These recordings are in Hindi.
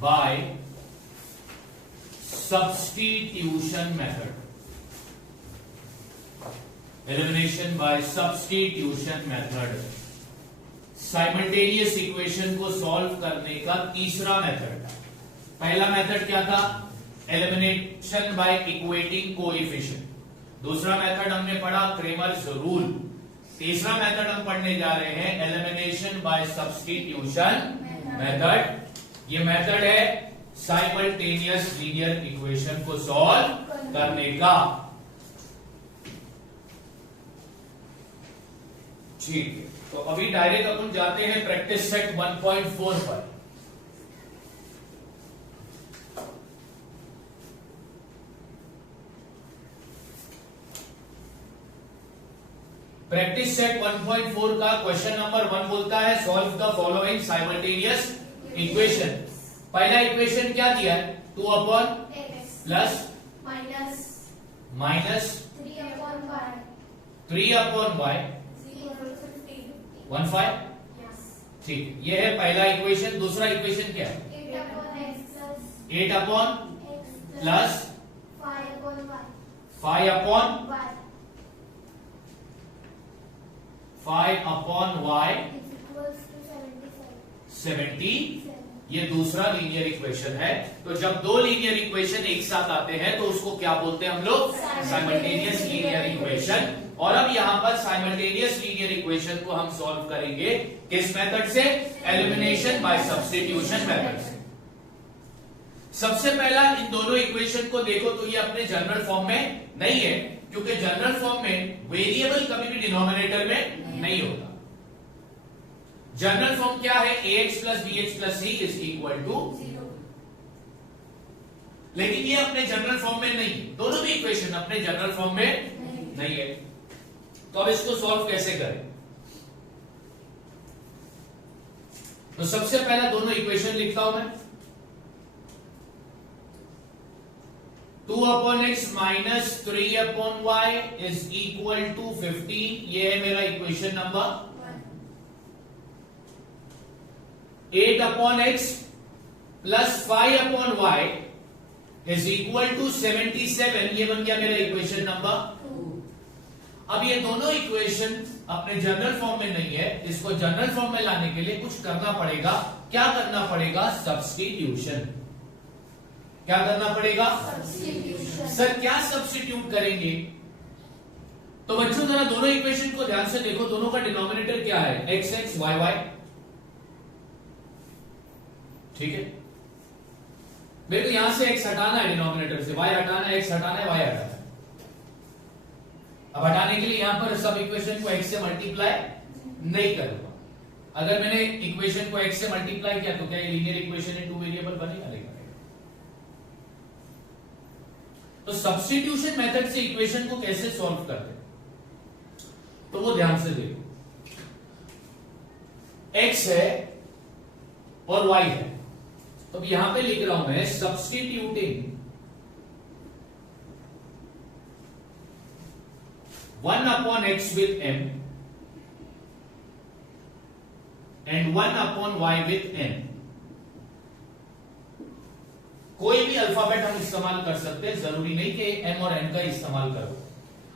by substitution method. Elimination by substitution method. Simultaneous equation को सॉल्व करने का तीसरा मेथड। पहला मेथड क्या था? Elimination by equating coefficient. दूसरा मेथड हमने पढ़ा क्रेमर्स रूल। तीसरा मेथड हम पढ़ने जा रहे हैं एलिमिनेशन बाय सब्स्टिट्यूशन मेथड। ये मेथड है साइमल्टेनियस लीनियर इक्वेशन को सॉल्व करने का। ठीक है, तो अभी डायरेक्ट अपन जाते हैं प्रैक्टिस सेट 1.4 पर। प्रैक्टिस सेट 1.4 का क्वेश्चन नंबर 1 बोलता है solve the following simultaneous equation. पहला इक्वेशन क्या दिया है? 2/x plus minus 3/y 15। ठीक, ये है पहला इक्वेशन। दूसरा इक्वेशन क्या है? 8 प्लस 5/y 70। ये दूसरा लीनियर इक्वेशन है। तो जब दो लीनियर इक्वेशन एक साथ आते हैं तो उसको क्या बोलते हैं हम लोग? Simultaneous linear equation. और अब यहां पर साइमल्टेनियस लीनियर इक्वेशन को हम सॉल्व करेंगे किस मेथड से? एलिमिनेशन बाय सब्स्टिट्यूशन मेथड से। सबसे पहला इन दोनों इक्वेशन को देखो तो ये अपने जनरल फॉर्म में नहीं है, क्योंकि जनरल फॉर्म में वेरिएबल कभी भी डिनोमिनेटर में नहीं होता। जनरल फॉर्म क्या है? ax plus bx plus c is equal to 0। लेकिन ये अपने जनरल फॉर्म में नहीं, दोनों भी इक्वेशन अपने जनरल फॉर्म में नहीं है। तो अब इसको सॉल्व कैसे करें? तो सबसे पहला दोनों इक्वेशन लिखता हूं मैं। 2/x minus 3/y is equal to 15। ये है मेरा equation number 8/x plus 5/y is equal to 77। ये बन गया मेरा इक्वेशन नंबर 2। अब ये दोनों इक्वेशन अपने जनरल फॉर्म में नहीं है, इसको जनरल फॉर्म में लाने के लिए कुछ करना पड़ेगा। क्या करना पड़ेगा? सब्स्टिट्यूशन। क्या करना पड़ेगा? सब्स्टिट्यूशन। सर क्या सब्स्टिट्यूट करेंगे? तो बच्चों जरा दोनों इक्वेशन को ध्यान से देखो। दोनों का डिनोमिनेटर क्या है? x x y y। ठीक है, मेरे को यहां से x हटाना है डिनोमिनेटर से, y हटाना है, x हटाना है, y हटाना है। अब हटाने के लिए यहां पर सब इक्वेशन को x से मल्टीप्लाई नहीं करूंगा। अगर मैंने इक्वेशन को x से मल्टीप्लाई किया तो क्या ये लीनियर इक्वेशन है? 2 वेरिएबल बनेगा? नहीं बनेगा। तो सब्स्टिट्यूशन मेथड से इक्वेशन को कैसे सॉल्व करते हैं तो वो ध्यान से देखो। x है और y है, तो यहां पे लिख रहा हूं मैं substituting 1/x with m and 1/y with n। कोई भी अल्फाबेट हम इस्तेमाल कर सकते हैं, जरूरी नहीं कि m और n का इस्तेमाल करो।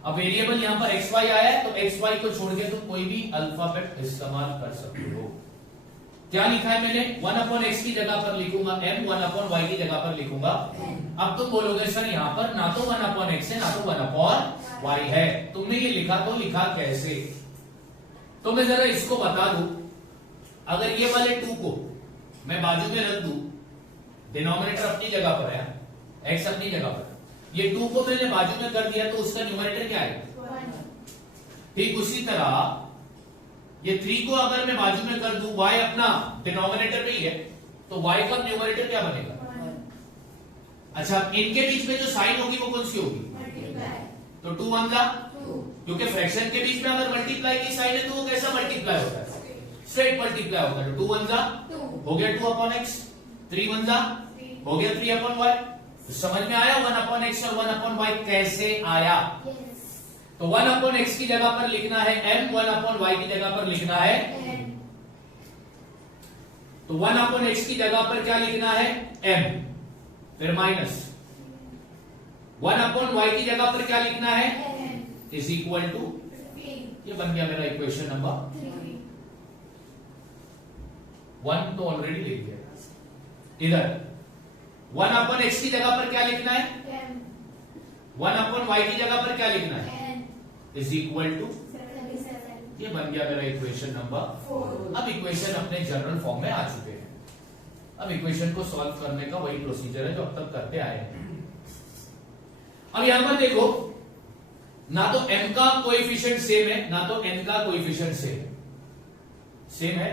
अब वेरिएबल यहां पर xy आया है तो xy को छोड़ के तुम कोई भी अल्फाबेट इस्तेमाल कर सकते हो। क्या लिखा है मैंने? 1/x की जगह पर लिखूंगा m, 1/y की जगह पर लिखूंगा। अब तुम बोलोगे सर यहां पर ना तो 1/x है ना तो 1/y है, तुमने ये लिखा तो लिखा कैसे? तो मैं जरा इसको बता दूं। अगर ये वाले 2 को मैं बाजू में रख दूं, डिनोमिनेटर अपनी जगह पर है, x अपनी जगह पर, ये 2 को मैंने बाजू में कर दिया तो उसका न्यूमरेटर क्या आएगा? 1। ठीक उसी तरह ये 3 को अगर मैं बाजू में कर दूं, y अपना डिनोमिनेटर में ही है, तो y का न्यूमरेटर क्या बनेगा? 1। अच्छा, इनके बीच में जो साइन होगी वो कौन सी होगी? मल्टीप्लाई। तो 2 1 2, क्योंकि फ्रैक्शन के बीच में अगर मल्टीप्लाई की साइन है तो वो कैसा मल्टीप्लाई होता है? स्ट्रेट मल्टीप्लाई होता है। 2 1 2 हो गया 2/x, 3 1 हो गया 3/y। तो समझ में आया 1/x और 1/y कैसे आया? तो 1/x की जगह पर लिखना है m, 1/y की जगह पर लिखना है n। तो 1/x की जगह पर क्या लिखना है m, फिर माइनस 1/y की जगह पर क्या लिखना है इज इक्वल टू, ये बन गया मेरा इक्वेशन नंबर 1 तो ऑलरेडी लिख दिया। इधर 1/x की जगह पर क्या लिखना है 1/y की जगह पर क्या लिखना है इज इक्वल टू, ये बन गया मेरा इक्वेशन नंबर 4। अब इक्वेशन अपने जनरल फॉर्म में आ चुके हैं। अब इक्वेशन को सॉल्व करने का वही प्रोसीजर है जो अब तक करते आए हैं। अब यहां पर देखो, ना तो m का कोएफिशिएंट सेम है ना तो n का कोएफिशिएंट सेम है।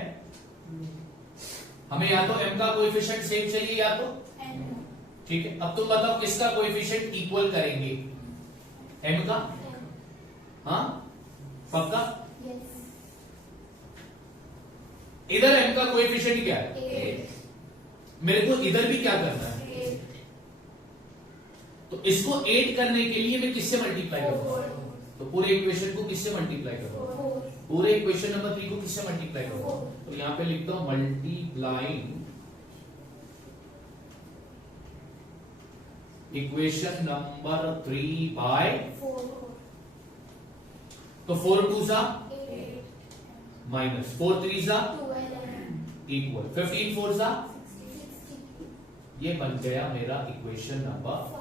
हमें या तो m का कोएफिशिएंट सेम चाहिए या तो ठीक है। अब तुम बताओ किसका कोएफिशिएंट इक्वल करेंगे, m का? हाँ पक्का? इधर m का कोएफिशिएंट क्या है 8। मेरे को इधर भी क्या करना है 8। तो इसको 8 करने के लिए मैं किससे मल्टीप्लाई करूंगा, तो पूरे इक्वेशन को किससे मल्टीप्लाई करूंगा, पूरे इक्वेशन नंबर 3 को किससे मल्टीप्लाई करूंगा, तो यहां पे लिखता हूं मल्टीप्लाइंग इक्वेशन नंबर 3 बाय 4। तो 4 2 सा माइनस 4 3 सा इक्वल 15 4 सा, ये बन गया मेरा इक्वेशन नंबर 5।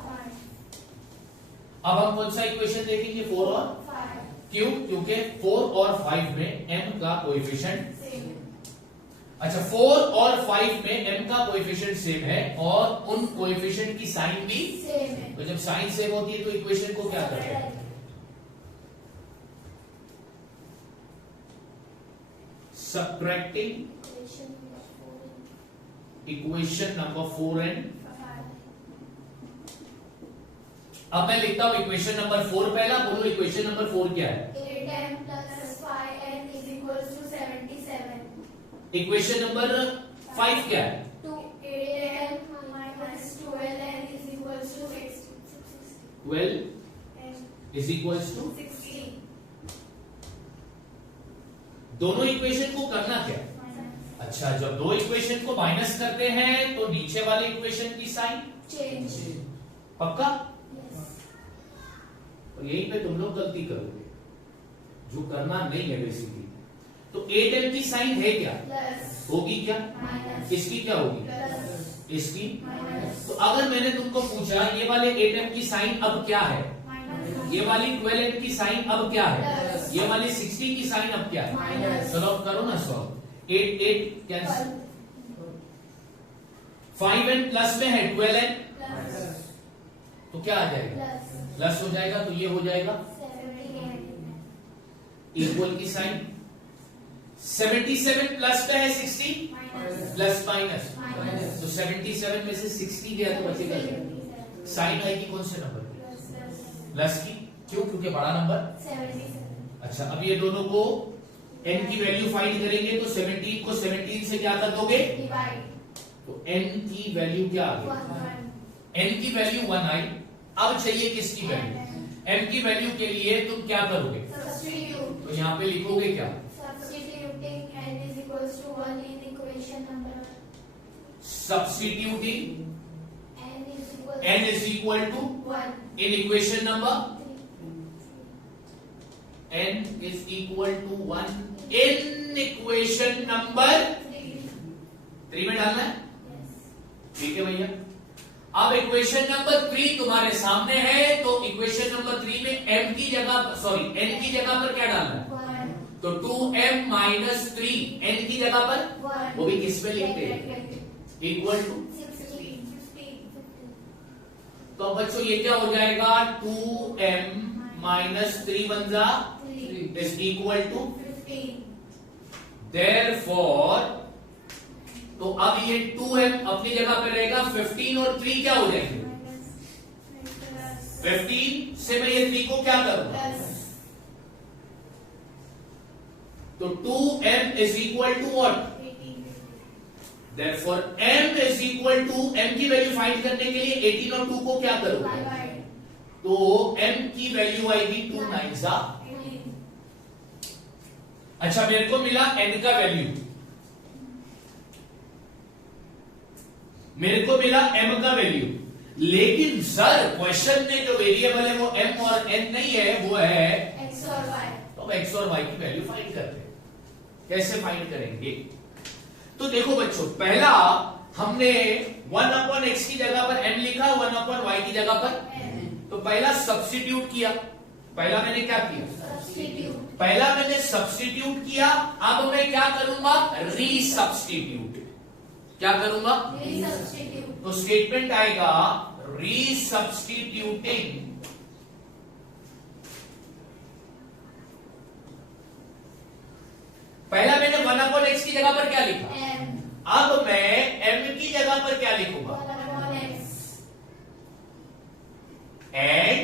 अब हम कौन सा इक्वेशन देखेंगे 4 और 5। क्यों? क्योंकि 4 और 5 में m का कोएफिशिएंट सेम है। अच्छा 4 और 5 में m का कोएफिशिएंट सेम है और उन कोएफिशिएंट की साइन भी सेम है। तो जब साइन सेम होती है तो इक्वेशन को क्या करते हैं सबट्रैक्टिंग इक्वेशन नंबर 4 एंड। अब मैं लिखता हूं इक्वेशन नंबर 4 पहला, बोलो इक्वेशन नंबर 4 क्या है 8m plus 5n is equals to 77। Equation number 5 क्या है 8m minus 12n is equals to 12 is equals to 16। दोनों इक्वेशन को करना क्या है, अच्छा जब दो इक्वेशन को माइनस करते हैं तो नीचे वाले इक्वेशन की साइन चेंज, पक्का? और यहीं पे तुम लोग गलती करोगे जो करना नहीं है बेसिकली। तो 8m की साइन है क्या प्लस होगी क्या माइनस, इसकी क्या होगी प्लस इसकी माइनस। तो अगर मैंने तुमको पूछा ये वाले 8m की साइन अब क्या है, ये वाली 12m की साइन अब क्या है, ये वाली 60 की साइन अब क्या है, माइनस। चलो अब करो ना सॉल्व। 8 8 कैंसिल, 5n प्लस में है 12n तो क्या आ जाएगा प्लस हो जाएगा, तो ये हो जाएगा इक्वल की साइन। 77 प्लस में है 60 प्लस माइनस, तो 77 में से 60 गया तो बचेगा साइन आएगी कौन से नंबर की प्लस की, क्यों क्योंकि बड़ा नंबर। अच्छा अब ये दोनों को n की वैल्यू फाइंड करेंगे तो 17 को 17 से क्या कर दोगे तो n की वैल्यू क्या आ गई n की वैल्यू 1 आई। अब चाहिए किसकी वैल्यू m की वैल्यू के लिए तुम क्या करोगे तो यहाँ पे लिखोगे क्या substituting n is equal to in equation number n is equal to 1 in equation number 3 में डालना है, ठीक है भैया। अब इक्वेशन नंबर 3 तुम्हारे सामने है तो इक्वेशन नंबर 3 में m की जगह सॉरी n की जगह पर क्या डालना है तो 2m माइनस 3 n की जगह पर वो भी किस में लिखते हैं इक्वल टू। तो बच्चों ये क्या हो जाएगा 2m माइनस 3 बन जा इज इक्वल टू देयरफॉर। तो अब ये 2m अपनी जगह पे रहेगा 15 और 3 क्या हो जाएंगे 15 से मैं ये 3 को क्या करूंगा तो 2m is equal to what therefore m is equal to m की वैल्यू फाइंड करने के लिए 18 और 2 को क्या करोगे तो m की वैल्यू आएगी 2 9 सा। अच्छा मेरे को मिला n का वैल्यू मेरे को मिला m का वैल्यू, लेकिन सर क्वेश्चन में जो वेरिएबल है वो m और n नहीं है, वो है x और y। तो अब x और y की वैल्यू फाइंड करते हैं। कैसे फाइंड करेंगे? तो देखो बच्चों, पहला हमने 1/x की जगह पर m लिखा, 1/y की जगह पर, तो पहला सब्स्टिट्यूट किया। पहला मैंने क्या किया? सब्स्टिट्यूट। पहला मैंने सब्स्टिट्यूट किया। अब मैं क्या करूंगा? रीसब्स्टिट्यूट। क्या करूंगा? रीसब्स्टिट्यूट। तो स्टेटमेंट आएगा रीसब्स्टिट्यूटिंग पहला मैंने 1/x की जगह पर क्या लिखा, m। अब मैं m की जगह पर क्या लिखूंगा? 1/x। एंड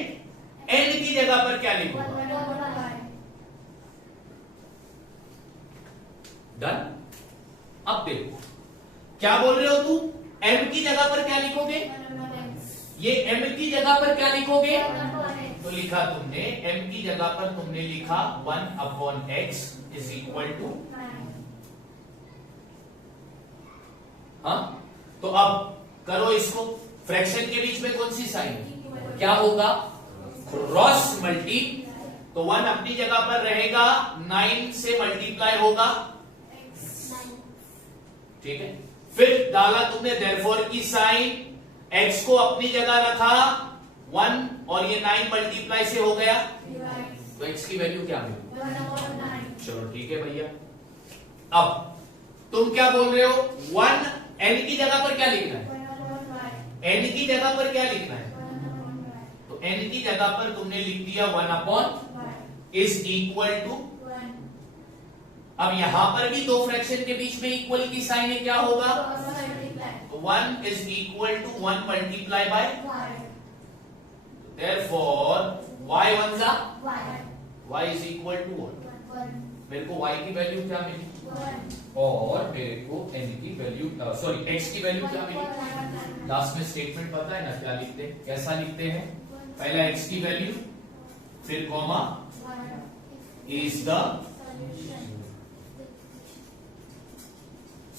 n की जगह पर क्या लिखूंगा? 1/y। डन। अब देखो क्या बोल रहे हो तू, m की जगह पर क्या लिखोगे? 1/x। ये m की जगह पर क्या लिखोगे? 1/x। तो लिखा तुमने m की जगह पर तुमने लिखा 1/x इज इक्वल टू, 9। हाँ, तो अब करो इसको, फ्रैक्शन के बीच में कौन सी साइन है? क्या होगा? Cross multi. तो 1 अपनी जगह पर रहेगा, 9 से मल्टीप्लाई होगा, ठीक है। फिर डाला तुमने देयरफॉर की साइन, x को अपनी जगह रखा 1 और ये 9 मल्टीप्लाई से हो गया, तो x की वैल्यू क्या मिली? 1/9। चलो ठीक है भैया। अब तुम क्या बोल रहे हो? 1 n की जगह पर क्या लिखना है? 1/y। n की जगह पर क्या लिखना है? 1/y। तो n की जगह पर तुमने लिख दिया 1/, इज इक्वल टू, 1। अब यहां पर भी दो फ्रैक्शन के बीच में इक्वल की साइन है, क्या होगा? Cross multiply. तो 1 is equal to 1 multiply by, y। Therefore y one जा y। y is equal to 1। 1। मेरे को y की वैल्यू क्या मिली 1। और मेरे को n की वैल्यू, सॉरी x की वैल्यू क्या मिली? लास्ट में स्टेटमेंट पता है ना क्या लिखते हैं, कैसा लिखते हैं? पहला x की वैल्यू, फिर कॉमा, इज द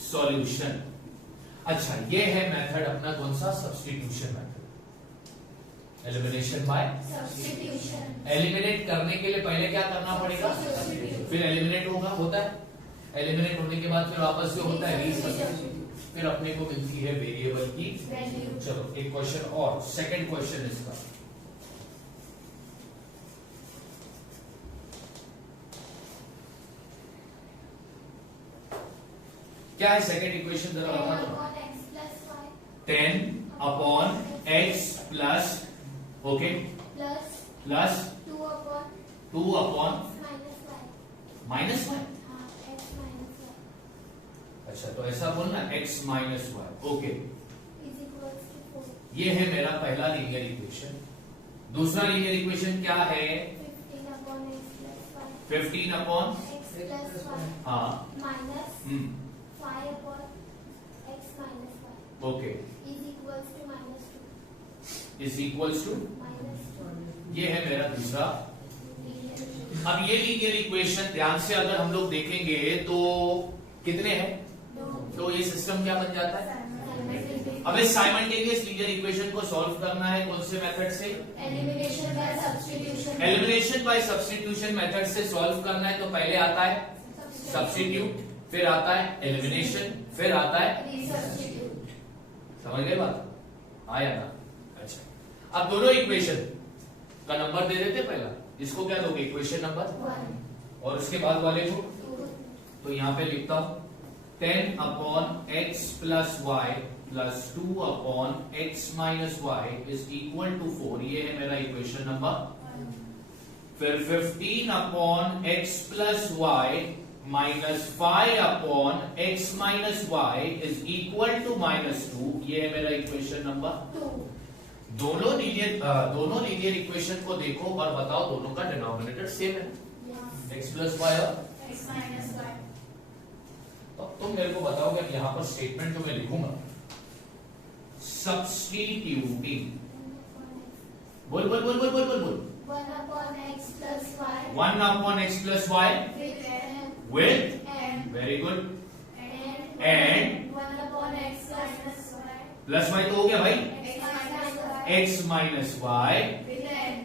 सॉल्यूशन। अच्छा, ये है मेथड अपना, कौन सा? Substitution method, elimination by substitution. Eliminate करने के लिए पहले क्या करना पड़ेगा? फिर एलिमिनेट होता है, एलिमिनेट होने के बाद फिर वापस से होता है रीसब्स्टिट्यूट, फिर अपने को मिलती है वेरिएबल की वैल्यू। चलो एक क्वेश्चन और, सेकंड क्वेश्चन इसका, क्या है सेकंड इक्वेशन? जरा बता दो। 10/x plus, okay, plus 2/-y। अच्छा, तो ऐसा बोलना x माइनस वाई, ओके। ये है मेरा पहला लीनियर इक्वेशन। दूसरा लीनियर इक्वेशन क्या है? 15/, हाँ, ओके, इज इक्वल्स टू, ये है मेरा दूसरा। अब ये लीनियर इक्वेशन ध्यान से अगर हम लोग देखेंगे तो कितने हैं? तो ये सिस्टम क्या बन जाता है? अब इस साइमल्टेनियस लीनियर इक्वेशन को सॉल्व करना है कौन से मेथड से? Elimination by substitution. Elimination by substitution method से सॉल्व करना है, तो पहले आता है सब्स्टिट्यूट, फिर आता है एलिमिनेशन, फिर आता है रीसब्स्टिट्यूट। समझ गए बात? आया ना? अच्छा, अब दोनों इक्वेशन का नंबर दे देते पहला, इसको क्या दोगे? Equation number 1। और उसके बाद वाले को, 2। तो यहां पे लिखता हूं 10/x plus Y plus 2/x minus Y is equal to 4, ये है मेरा इक्वेशन नंबर। फिर 15/x plus Y minus 5/x minus Y is equal to -2, ये है मेरा इक्वेशन नंबर 2। दोनों लीनियर इक्वेशन को देखो और बताओ दोनों का डिनोमिनेटर सेम है, x प्लस वाई और x माइनस y। तो तुम मेरे को बताओगे अब यहाँ पर स्टेटमेंट जो मैं लिखूंगा, सब्स्टिट्यूटिंग, बोल बोल बोल बोल बोल बोल बोल 1/x plus y 1/x plus y with with, and very good, and and 1/x minus y plus Y तो हो गया भाई, x minus x minus y Y. with n.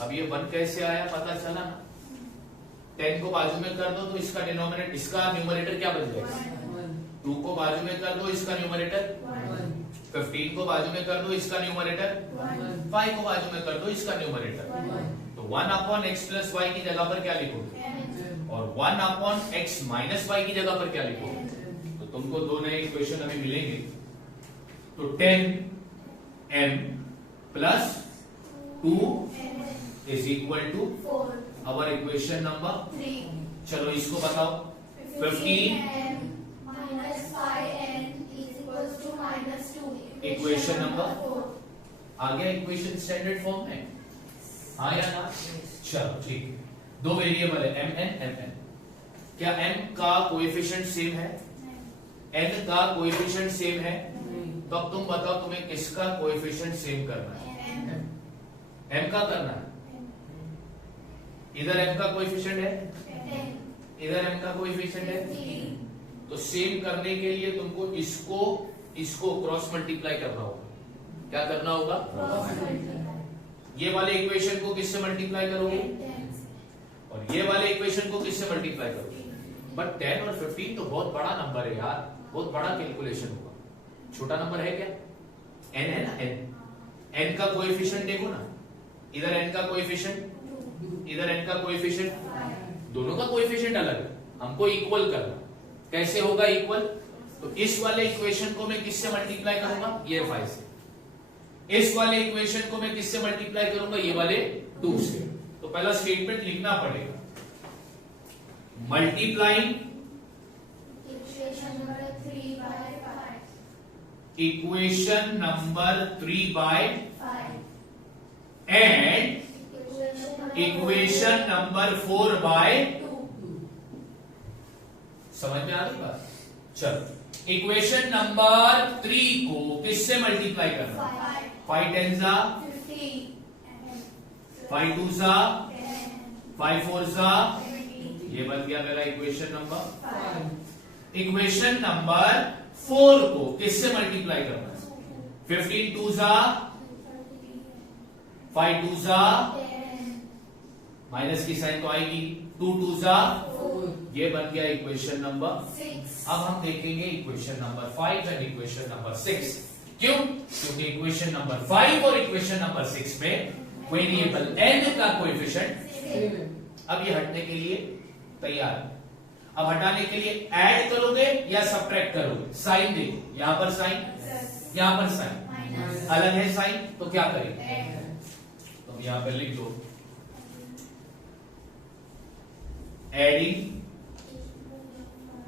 अब ये 1 कैसे आया पता चला ना, 10 को बाजू में कर दो तो इसका डिनोमिनेटर, इसका न्यूमरेटर क्या बन जाएगा, 2 को बाजू में कर दो इसका न्यूमरेटर, 15 को बाजू में कर दो इसका न्यूमरेटर, 5 को बाजू में कर दो इसका न्यूमरेटर। तो 1 अपॉन एक्स प्लस वाई की जगह पर क्या लिखोगे, और 1 अपॉन एक्स माइनस वाई की जगह पर क्या लिखोगे। तो तुमको दो नए इक्वेशन अभी मिलेंगे। तो 10m plus 2 is equal to 4, our equation number. 3, चलो इसको बताओ, 15 15m minus 5n is equals to minus 2. Equation number 4. आ गया इक्वेशन स्टैंडर्ड फॉर्म में, हाँ या ना। चलो ठीक, दो वेरिएबल है एम एन एम एन। क्या m का कोएफिशिएंट सेम है, n का कोएफिशिएंट सेम है, तो अब तुम बताओ तुम्हें किसका कोएफिशिएंट सेम करना है, m का करना है। इधर m का कोएफिशिएंट है, इधर m का कोएफिशिएंट है, तो सेम करने के लिए तुमको इसको क्रॉस मल्टीप्लाई करना होगा। क्या करना होगा, ये वाले इक्वेशन को किससे मल्टीप्लाई करोगे, और ये वाले इक्वेशन को किससे मल्टीप्लाई करोगे। बट 10 और 15 तो बहुत बड़ा नंबर है यार, बहुत बड़ा कैलकुलेशन होगा। छोटा नंबर है क्या, n है ना, n का कोएफिशिएंट देखो ना, इधर n का कोएफिशिएंट, इधर n का कोएफिशिएंट, दोनों का कोएफिशिएंट अलग है, हमको इक्वल करना। कैसे होगा इक्वल, तो इस वाले इक्वेशन को मैं किससे मल्टीप्लाई करूंगा, ये 5 से। इस वाले इक्वेशन को मैं किससे मल्टीप्लाई करूंगा, ये वाले 2 से। तो पहला स्टेटमेंट लिखना पड़ेगा, multiplying Equation number 3 by 5. Equation number 3 by 5. And equation number 4 by. 2. समझ में आ गई बात। चलो इक्वेशन नंबर 3 को किससे मल्टीप्लाई करना, 5 10 जा, 50. 5 2 जा, 10. 5 4 जा, 20. ये बन गया मेरा इक्वेशन नंबर। 5. इक्वेशन नंबर 4 को किससे मल्टीप्लाई करना है, 15 2 जा, 5 2 जा, 10. माइनस की साइन तो आएगी, 2 2 जा, 4. ये बन गया इक्वेशन नंबर। 6. अब हम देखेंगे equation number 5 and equation number 6। क्यों, क्योंकि इक्वेशन नंबर 5 और इक्वेशन नंबर 6 में वेरिएबल n का कोएफिशिएंट। अब ये हटने के लिए तैयार है। अब हटाने के लिए ऐड करोगे या सब्ट्रैक्ट करोगे, साइन देखो, यहां पर साइन, यहां पर साइन, Minus. अलग है साइन, तो क्या करेंगे, Add. तो यहां पर लिख दो adding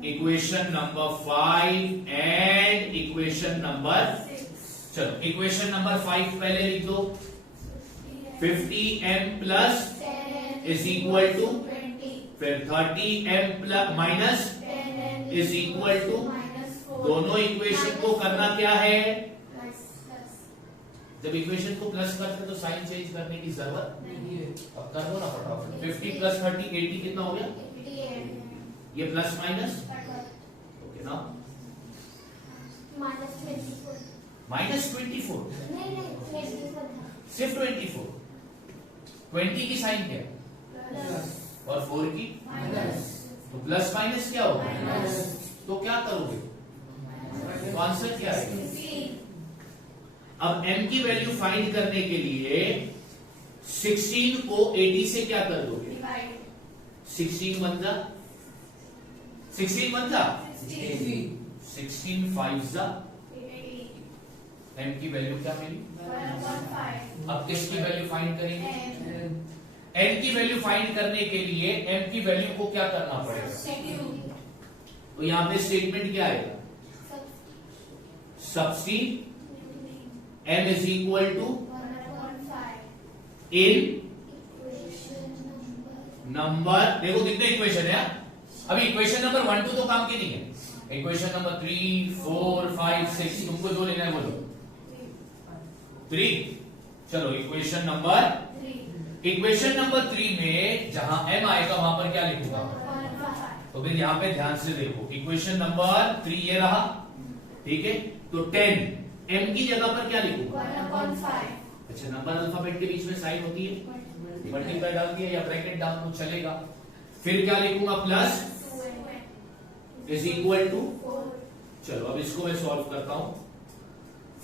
equation number 5 and equation number. 6. चलो इक्वेशन नंबर 5 पहले लिख दो, 50m plus 10n is equal to 20. फिर 30m plus minus 10n is equal to, minus 4. दोनों इक्वेशन को करना क्या है, Plus. जब इक्वेशन को प्लस करते तो साइन चेंज करने की जरूरत नहीं है। अब कर दो ना फटाफट। 50 प्लस 30 80 कितना हो गया, 88. ये प्लस माइनस, ओके ना, Minus 24. माइनस 24, नहीं 24 था। सिर्फ 24, 20 की साइन क्या है? Plus. और 4 की, Minus. तो प्लस माइनस क्या होगा, Minus. तो क्या करोगे, तो आंसर क्या है। 16. अब m की वैल्यू फाइंड करने के लिए 16 को 80 से क्या कर दोगे, Divide. 16 1 जा, 16 1 जा, 16. 16 5 जा, 80. m की वैल्यू क्या मिली। 115. अब किसकी वैल्यू फाइंड करेंगे, And n की वैल्यू फाइंड करने के लिए m की वैल्यू को क्या करना पड़ेगा, substitute. तो यहां पे स्टेटमेंट क्या आएगा, substitute m is equal to 115. In Equation number. Number, देखो कितने इक्वेशन है, अभी इक्वेशन नंबर 1 2 तो काम की नहीं है, इक्वेशन नंबर 3 4 5 6 तुमको जो लेना है बोलो, 3। चलो इक्वेशन नंबर 3. इक्वेशन नंबर 3 में जहां m आएगा वहां पर क्या लिखूंगा, 115. तो फिर यहां पे ध्यान से देखो, इक्वेशन नंबर 3 ये रहा, ठीक है। तो 10 m की जगह पर क्या लिखूंगा? 1/5. अच्छा, नंबर अल्फाबेट के बीच में साइन होती है, मल्टीप्लाई डाल दिया या ब्रैकेट डाल दो चलेगा। फिर क्या लिखूंगा? Plus 2n is equal to, 4. चलो अब इसको मैं सॉल्व करता हूं।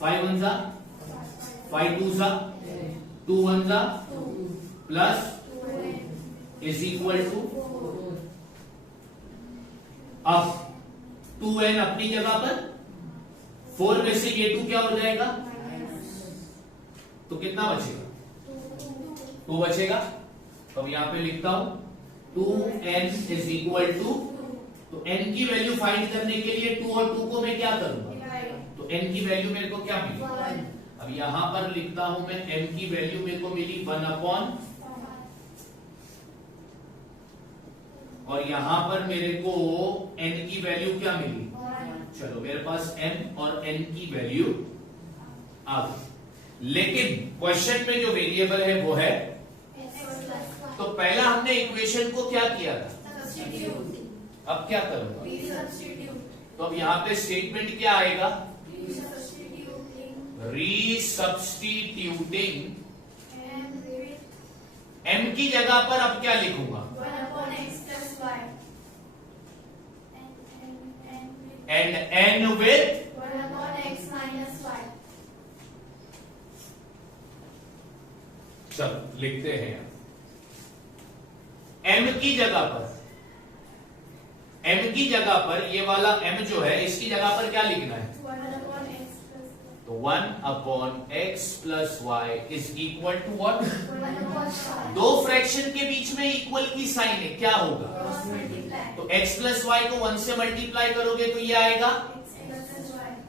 5 1 जा, 5 2 जा, 2 1 जा, 2. Plus 2n is equal to, 4. अब 2n अपनी जगह पर, 4 में से ये 2 क्या हो जाएगा? तो कितना बचेगा? 2 बचेगा। तो अब यहां पे लिखता हूं 2n इज इक्वल टू, तो n की वैल्यू फाइंड करने के लिए 2 और 2 को मैं क्या करूंगा? तो n की वैल्यू मेरे को क्या मिली? 1. अब यहां पर लिखता हूं मैं n की वैल्यू मेरे को मिली 1/, और यहां पर मेरे को n की वैल्यू क्या मिली? चलो मेरे पास m और n की वैल्यू आ गई। लेकिन क्वेश्चन में जो वेरिएबल है वो है, तो पहला हमने इक्वेशन को क्या किया था, अब क्या करूंगा? तो अब यहां पे स्टेटमेंट क्या आएगा? रीसब्स्टिट्यूटिंग, m की जगह पर अब क्या लिखूंगा? एंड n विथ, चलो लिखते हैं m की जगह पर, m की जगह पर ये वाला m जो है इसकी जगह पर क्या लिखना है? तो 1/x + y is equal to what? दो फ्रैक्शन के बीच में इक्वल की साइन है, क्या होगा? तो x + y को 1 से मल्टीप्लाई करोगे तो ये आएगा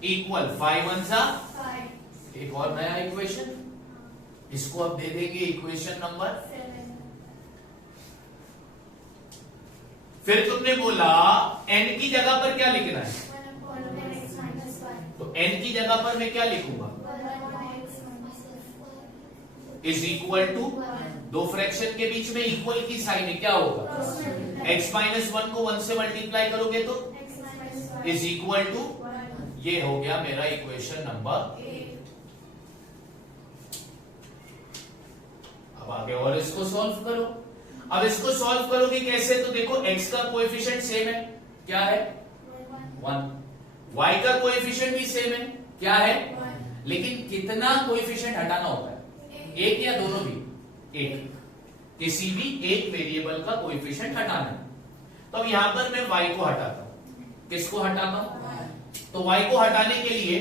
इक्वल 5 1 जा, एक और नया इक्वेशन, इसको अब दे देंगे इक्वेशन नंबर। फिर तुमने बोला n की जगह पर क्या लिखना है? तो n की जगह पर मैं क्या लिखूंगा? इज इक्वल टू, दो फ्रैक्शन के बीच में इक्वल की साइन है, क्या होगा? x - 1 को 1 से मल्टीप्लाई करोगे तो इज इक्वल टू, ये हो गया मेरा इक्वेशन नंबर। अब आगे और इसको सॉल्व करो। अब इसको सॉल्व करोगे कैसे? तो देखो x का कोएफिशिएंट सेम है, क्या है? 1, y का कोएफिशिएंट भी सेम है, क्या है? लेकिन कितना कोएफिशिएंट हटाना होता है? एक या दोनों भी? एक, किसी भी एक वेरिएबल का कोएफिशिएंट हटाना है। तो अब यहां पर मैं y को हटाता हूं। किसको हटाता हूं? तो y को हटाने के लिए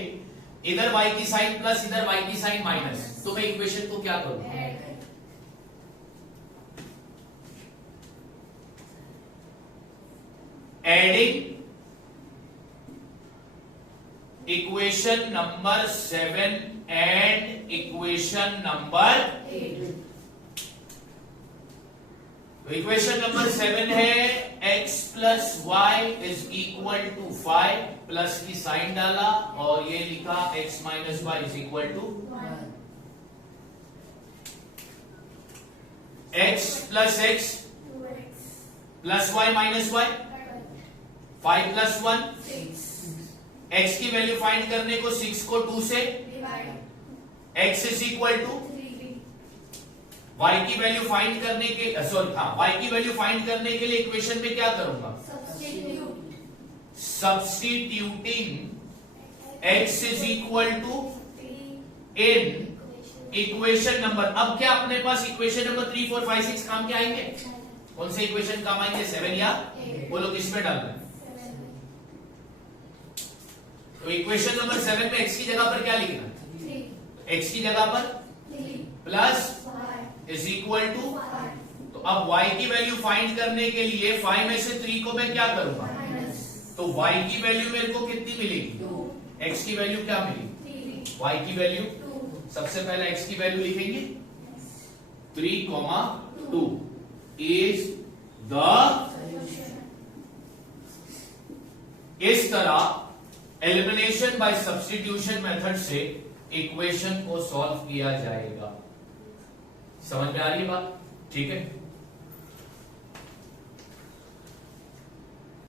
इधर y की साइन प्लस, इधर y की साइन माइनस, तो मैं इक्वेशन को क्या करूं? Adding equation number 7 and equation number 8। तो इक्वेशन नंबर 7 है x + y is equal to 5, plus की साइन डाला और ये लिखा x - y is equal to x + x plus y minus y, 5 + 1, x की वैल्यू फाइंड करने को 6 को 2 से, x is equal to, y की वैल्यू फाइंड करने के, सॉरी हाँ, y की वैल्यू फाइंड करने के लिए इक्वेशन में क्या करूंगा? Substituting x is equal to in equation number, अब क्या अपने पास इक्वेशन नंबर 3 4 5 6 काम के आएंगे? कौन से इक्वेशन काम आएंगे? 7 या 8? बोलो किसमें डालना है? तो इक्वेशन नंबर 7 में x की जगह पर क्या लिखना है? x की जगह पर प्लस इज इक्वल टू, तो अब y की वैल्यू फाइंड करने के लिए 5 में से 3 को मैं क्या करूंगा? तो y की वैल्यू मेरे को कितनी मिलेगी? x की वैल्यू क्या मिली? y की वैल्यू, सबसे पहले x की वैल्यू लिखेंगे 3, 2 इज द, इस तरह एलिमिनेशन बाय सब्स्टिट्यूशन मेथड से इक्वेशन को सॉल्व किया जाएगा। समझ में आ रही है बात? ठीक है।